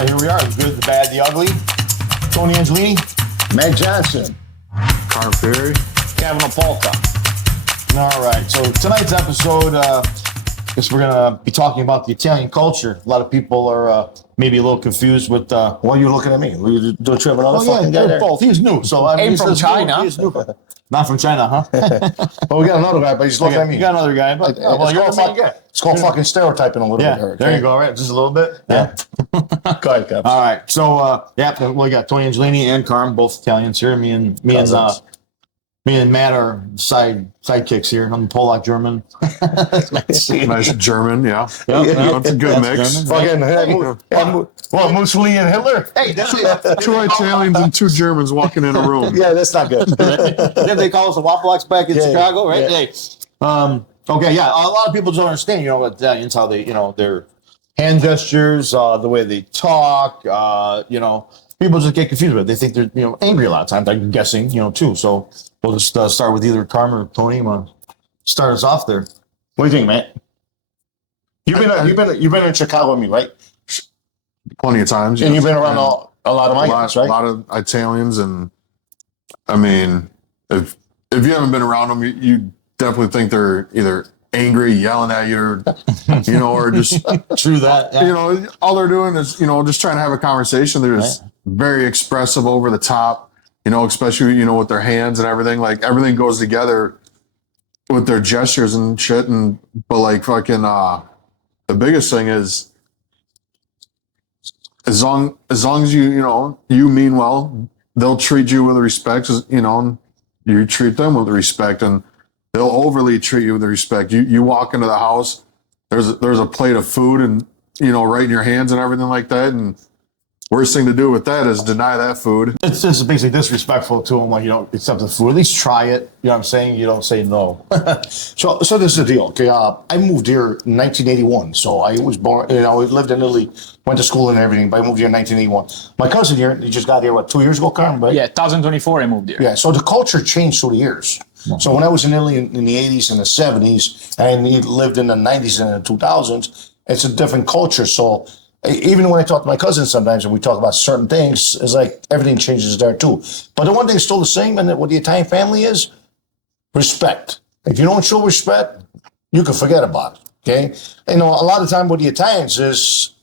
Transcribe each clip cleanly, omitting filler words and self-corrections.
right, here we are. The good, the bad, the ugly. Tony Angelini. Matt Johnson. Carm Ferry. Kevin Opolka. All right, so tonight's episode, I guess we're going to be talking about the Italian culture. A lot of people are maybe a little confused with... Why are you looking at me? Don't you have another fucking guy there? both. He's new. So I mean, Came from China. He's new. Not from China, huh? Well, we got another guy, but he's looking at me. You got another guy. But, It's called fucking stereotyping a little bit. Yeah, there you go, right? Just a little bit. Yeah. Go ahead, Caps. All right, so we got Tony Angelini and Carm, both Italians here. Me and Matt are sidekicks here. I'm Polak German. Nice German, yeah. That's a good mix. Fucking well, Mussolini and Hitler. Hey, Two Italians and two Germans walking in a room. Yeah, that's not good. Didn't they call us the Wafflocks back in Chicago, right? Yeah. Hey, okay, yeah. A lot of people don't understand, Italians, how they, their hand gestures, the way they talk, people just get confused with it. They think they're, angry a lot of times, I'm guessing, too. So we'll just start with either Carm or Tony. Start us off there. What do you think, Matt? You've been in Chicago with me, right? Plenty of times. And you've been around a lot of migrants, right? A lot of Italians, and I mean, if you haven't been around them, you definitely think they're either angry, yelling at you, or just True that. Yeah. all they're doing is just trying to have a conversation. They're just very expressive, over the top, especially with their hands and everything. Like everything goes together with their gestures and shit. But like fucking the biggest thing is, as long as you mean well, they'll treat you with respect, and you treat them with respect, and they'll overly treat you with respect. You walk into the house, there's a plate of food and right in your hands and everything like that, and worst thing to do with that is deny that food. It's just basically disrespectful to them when you don't accept the food. At least try it. You know what I'm saying? You don't say no. So this is the deal. Okay, I moved here in 1981. So I was born. I lived in Italy, went to school and everything. But I moved here in 1981. My cousin here, he just got here 2 years ago, Carm, right? Yeah, 2024 I moved here. Yeah. So the culture changed through the years. So when I was in Italy in the 80s and the 70s, and he lived in the 90s and the 2000s, it's a different culture. So even when I talk to my cousins sometimes and we talk about certain things, it's like everything changes there too. But the one thing still the same, and what the Italian family is, respect. If you don't show respect, you can forget about it. Okay, a lot of time with the Italians is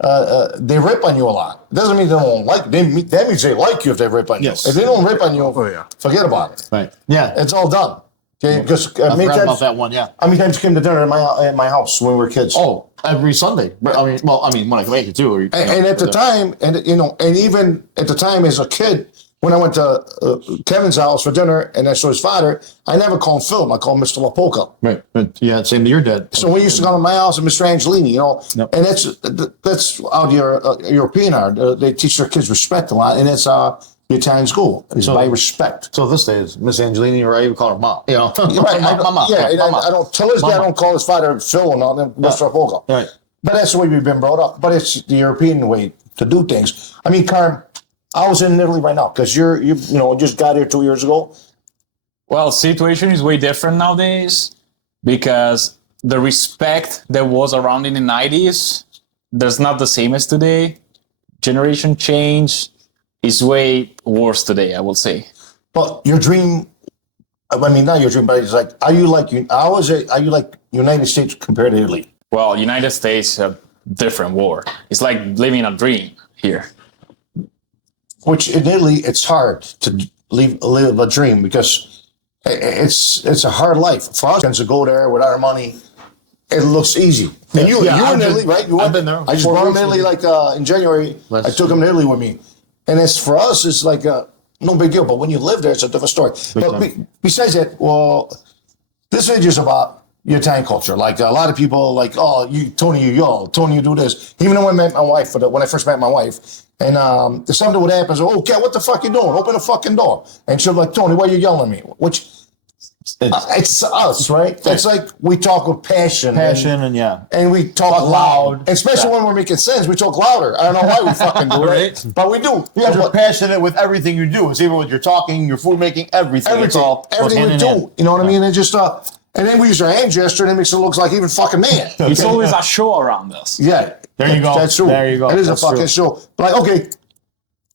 they rip on you a lot. It doesn't mean they don't like you. That means they like you if they rip on you. Yes. If they don't rip on you, forget about it. Right. Yeah. It's all done. Okay, because I forgot about that one. Yeah. how many times you came to dinner at my house when we were kids? Oh, every Sunday. But when I can make it too. And at the time, and even at the time as a kid, when I went to Kevin's house for dinner and I saw his father, I never called him Phil. I called him Mr. LaPolka. Right. But yeah, same to your dad. So we used to go to my house and Mr. Angelini, Yep. and that's how the European are. They teach their kids respect a lot, and it's the Italian school. It's by respect. So this day is Miss Angelini, or I even call her mom. Right, Mama. Yeah, and Mama. I don't tell his dad. I don't call his father Phil and all that. Mr. LaPolka. Right. But that's the way we've been brought up. But it's the European way to do things. I mean, Carm, I was in Italy right now because you just got here 2 years ago. Well, situation is way different nowadays because the respect that was around in the 90s, there's not the same as today. Generation change is way worse today, I will say. But your dream, I mean, not your dream, but it's like, are you like United States compared to Italy? Well, United States, a different war. It's like living a dream here. Which in Italy, it's hard to live a dream because it's a hard life. For us to go there with our money, it looks easy. And you're in Italy, right? I've been there. I just brought him to Italy in January. I took him to Italy with me. And it's for us, it's like no big deal. But when you live there, it's a different story. But besides that, this video is about your Italian culture. Like a lot of people, like, oh, Tony, you do this. Even when I met my wife, when I first met my wife, and if something would happen, so, okay, what the fuck you doing? Open the fucking door. And she'll be like, Tony, why are you yelling at me? Which it's us, right? It's like we talk with passion. And we talk loud. Especially when we're making sense, we talk louder. I don't know why we fucking do it, but we do. Yeah, you're passionate with everything you do. It's even with your talking, your food making, everything. Everything we do. You know what I mean? And just and then we use our hand gesture and it makes it look like even fucking man. It's always a show around us. Yeah. There you go. That's true. There you go. It is That's a fucking true. show. Like, okay,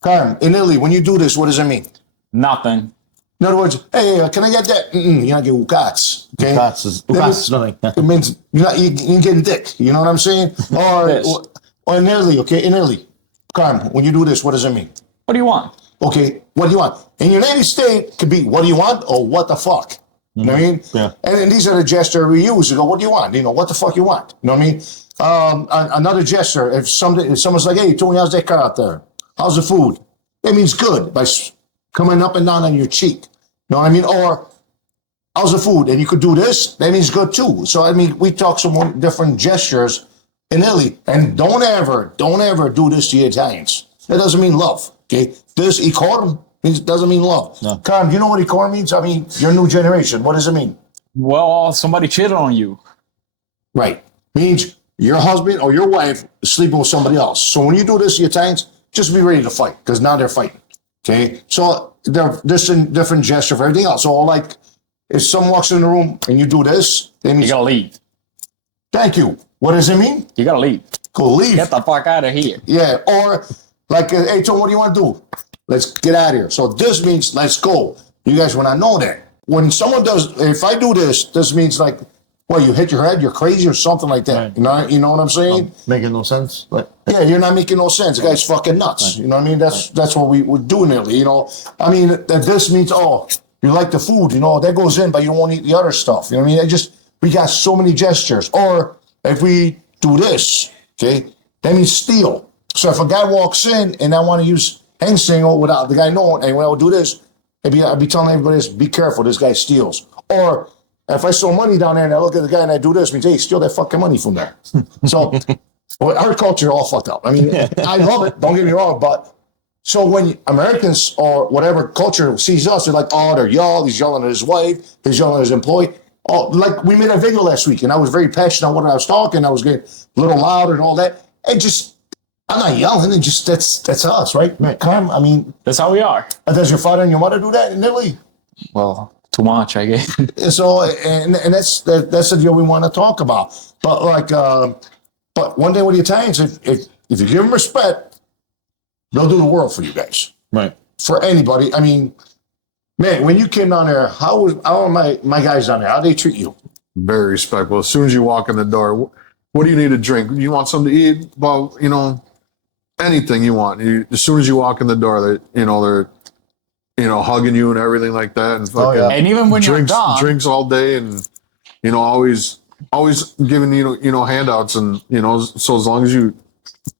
Karen, in Italy, when you do this, what does it mean? Nothing. In other words, hey, can I get that? You're not getting ukats. Okay? Ukats is nothing. It means you're getting dick. You know what I'm saying? Yes. Or in Italy, okay? In Italy, Karen, when you do this, what does it mean? What do you want? Okay, what do you want? In the United States, it could be what do you want or what the fuck? You know what I mean? Yeah. And these are the gesture we use. You go, what do you want? You know, what the fuck you want? You know what I mean? Another gesture, if someone's like, hey, Tony, how's that car out there? How's the food? That means good by coming up and down on your cheek. You know what I mean? Or how's the food? And you could do this, that means good too. So, I mean, we talk some different gestures in Italy. And don't ever do this to the Italians. That doesn't mean love, okay? This, icorn, doesn't mean love. No. Karen, do you know what icorn means? I mean, your new generation. What does it mean? Well, somebody cheated on you. Right. Means your husband or your wife is sleeping with somebody else. So when you do this to the Italians, just be ready to fight because now they're fighting. Okay? So there's a different gesture for everything else. So like if someone walks in the room and you do this, then You gotta leave. thank you. What does it mean? You gotta leave. Go leave. Get the fuck out of here. Yeah. Or like, hey, Tom, what do you want to do? Let's get out of here. So this means let's go. You guys will not know that. When someone does, if I do this, this means like, well, you hit your head, you're crazy or something like that. Right. You know what I'm saying? Making no sense. But Yeah, you're not making no sense. The guy's fucking nuts. You know what I mean? That's what we would do in Italy. You know, I mean, that this means, oh, you like the food, you know, that goes in, but you won't eat the other stuff. You know what I mean? We got so many gestures. Or if we do this, okay, that means steal. So if a guy walks in and I want to use hand signal without the guy knowing, and when I would do this, I'd be telling everybody this, be careful, this guy steals. Or if I saw money down there and I look at the guy and I do this, it means, hey, steal that fucking money from there. So well, our culture all fucked up. I mean, I love it, don't get me wrong, but so when Americans or whatever culture sees us, they're like, oh, they're y'all, he's yelling at his wife, he's yelling at his employee. Oh, like we made a video last week and I was very passionate on what I was talking. I was getting a little louder and all that. And just, I'm not yelling, and just that's us, right? Come, I mean, That's how we are. does your father and your mother do that in Italy? Well, too much, I guess. So, and that's the deal we want to talk about. But like, but one day with the Italians, if you give them respect, they'll do the world for you guys. right. For anybody. I mean, man, when you came down there, how are my guys down there? How they treat you? Very respectful. As soon as you walk in the door, what do you need to drink? You want something to eat? Well, you know, anything you want. As soon as you walk in the door, they're hugging you and everything like that, and fucking yeah. And even when you're drinks done, drinks all day, and always giving handouts, and so as long as you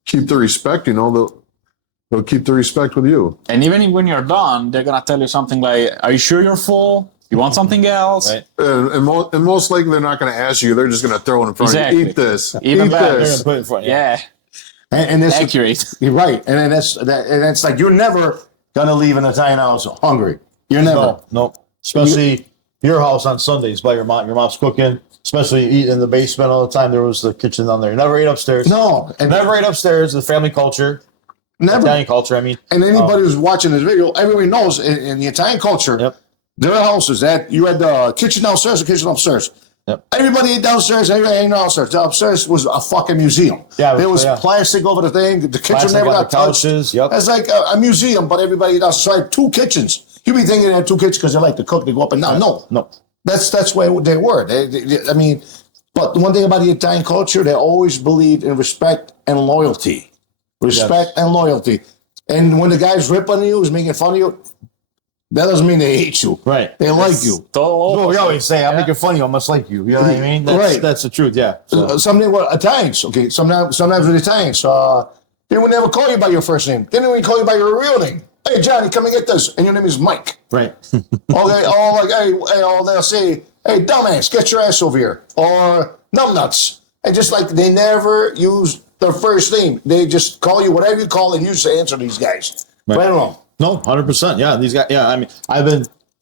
keep the respect, they'll keep the respect with you. and even when you're done, they're gonna tell you something like, "Are you sure you're full? You want something else?" Right. And most likely they're not going to ask you. They're just going to throw it in front of Exactly. you. Eat this. Even Eat better. They're this. gonna put it in front. Yeah, And that's accurate. you're right. And then and it's like you're never gonna leave an Italian house hungry. You're never. No. Especially your house on Sundays by your mom. Your mom's cooking. Especially eating in the basement all the time. There was the kitchen down there. You never ate upstairs. No, and Never ate upstairs. The family culture, never. Italian culture. I mean, And anybody who's watching this video, everybody knows in the Italian culture, Yep. there are houses that you had the kitchen downstairs, the kitchen upstairs. Yep. Everybody ate downstairs, everybody ate downstairs. The upstairs was a fucking museum. Yeah, There was yeah. plastic over the thing. The kitchen plastic never on got the touched. couches. Yep. It's like a museum, but everybody ate outside. So I had 2 kitchens. You be thinking they had 2 kitchens because they like to cook, they go up and down. No. That's where they were. I mean, but the one thing about the Italian culture, they always believed in respect and loyalty. Respect and loyalty. And when the guy's ripping on you, is making fun of you, that doesn't mean they hate you. Right. They like you. Well, we always say, I'm making fun of you. I must like you. You know what I mean? That's, Right. That's the truth. Yeah. So, Something with Italians, okay? Sometimes with Italians, they would never call you by your first name. They didn't even call you by your real name. Hey, Johnny, come and get this. And your name is Mike. right. Okay, they'll say, hey, dumbass, get your ass over here. Or numbnuts. And just like they never use their first name. They just call you whatever you call and you just answer these guys. Right. Right or wrong? No, 100%. Yeah. These guys, yeah. I mean,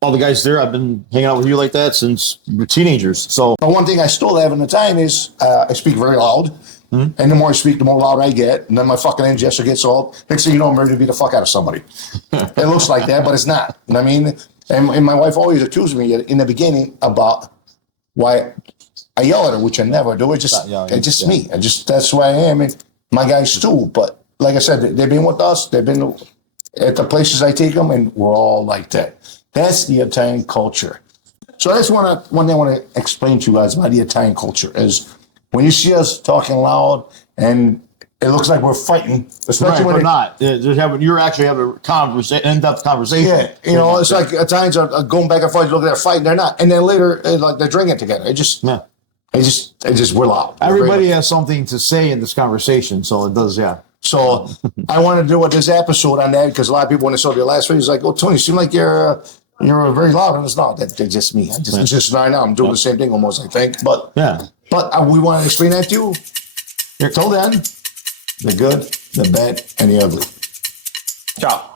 all the guys there, I've been hanging out with you like that since we're teenagers. So, But one thing I still have in the time is I speak very loud. And the more I speak, the more loud I get. And then my fucking ingestion gets old. Next thing you know, I'm ready to beat the fuck out of somebody. It looks like that, but it's not. You know what I mean? And my wife always accused me in the beginning about why I yell at her, which I never do. It's just, Yeah, it's just yeah. me. That's who I am. And my guys too. But like I said, they've been with us. They've been at the places I take them, and we're all like that. That's the Italian culture. So that's one thing I want to explain to you guys about the Italian culture is when you see us talking loud and it looks like we're fighting, especially Right, when but not. You're actually having a in-depth conversation. yeah, you know, it's like Italians are going back and forth, looking at fighting. They're not, and then later, like they're drinking together. It just we're loud. Everybody has something to say in this conversation, so it does. Yeah. So I wanted to do this episode on that because a lot of people when they saw the last video, it's like, "Oh, Tony, you seem like you're very loud," and it's not. That's just me. It's just right now. I'm doing the same thing almost. I think, but Yeah. we want to explain that to you. Till then, the good, the bad, and the ugly. Ciao.